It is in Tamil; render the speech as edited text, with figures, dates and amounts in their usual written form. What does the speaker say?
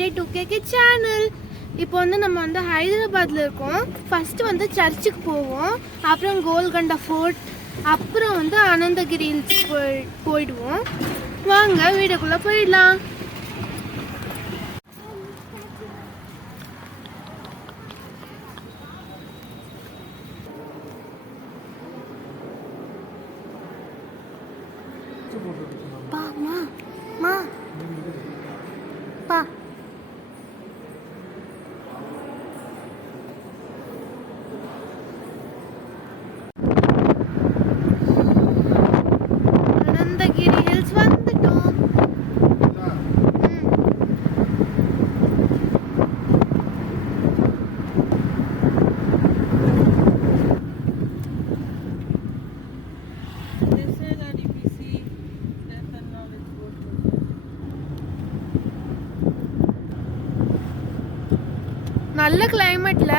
India 2K channel. இப்போ நம்ம ஹைதராபாத்ல இருக்கோம். ஃபர்ஸ்ட் சர்ச்சுக்கு போவோம், அப்புறம் கோல்கண்டா ஃபோர்ட், அப்புறம் அனந்தகிரி ஹில்ஸ் போயிடுவோம். வாங்க வீடியோக்குள்ள போயிடலாம். பா மா மா பா அனந்தகிரி ஹில்ஸ் வந்துட்டோம். நல்ல கிளைமேட்ல.